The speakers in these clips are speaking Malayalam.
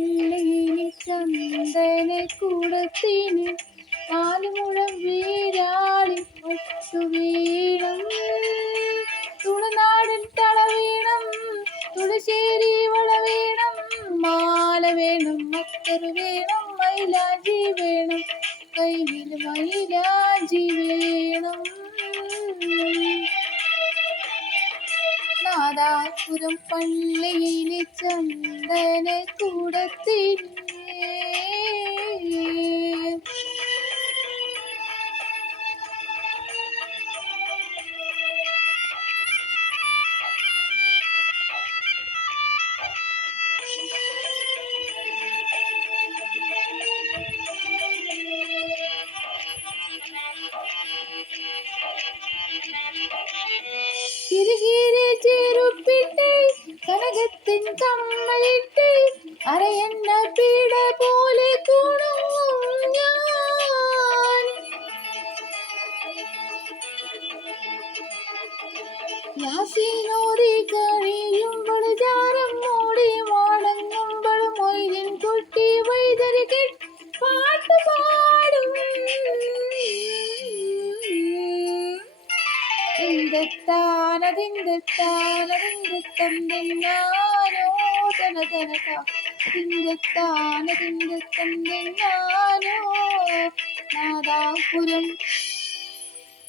പള്ളിയിലെ ചന്ദന കൂടത്തിന് നാലുമുഴം വീരാളി ഒത്തു വീണം തുളുനാടൻ തള വീണം തുളശ്ശേരി വള വേണം മാല വേണം മത്തറ് വേണം മൈലാഞ്ചി വേണം കയ്യിൽ മൈലാഞ്ചി വേണം നാദാപുരം പള്ളിയിലെ ചന്ദന കൂടത്തിന് കിരികിരി ചെരുപ്പിട്ട് കനകത്തിൻ കമ്മലിട്ട് അരയന്ന പീഡ പോലെ കുണുങ്ങും ഞാൻ യാസീനോതി കഴിയുമ്പോൾ ജാരം മൂടി മടങ്ങുമ്പോൾ മൊയ്തിൻ കുട്ടി വൈതരി പാട്ട് പാടും തിന്തെത്താനോ തനതനക തിന്തെത്താനോ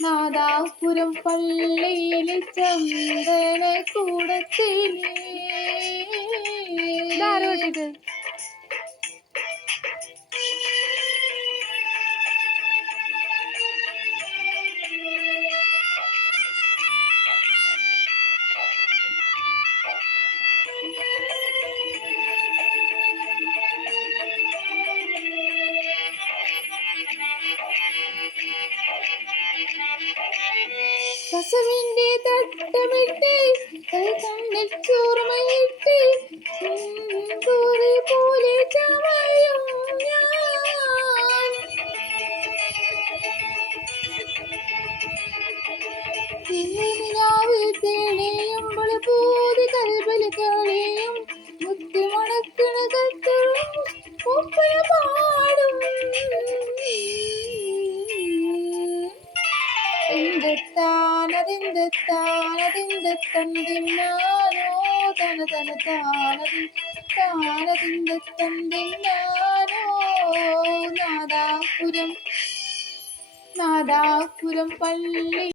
നാദാപുരം പള്ളിയിലെ ചന്ദന കൂടത്തിന് കസവിന്റെ തട്ടമിട്ട് കൈ കണ്ണിൽ ചോർമയിട്ട് പോലെ ചമയും ഞാൻ നിലാവിൽ തെളിയുമ്പോൾ പൂതി കൽബിൽ കളിയും മുത്തി മണക്കണ കത്തും ഒപ്പന പാടും തിന്തെത്താനോ തനതനതാനോ നാദാപുരം പള്ളി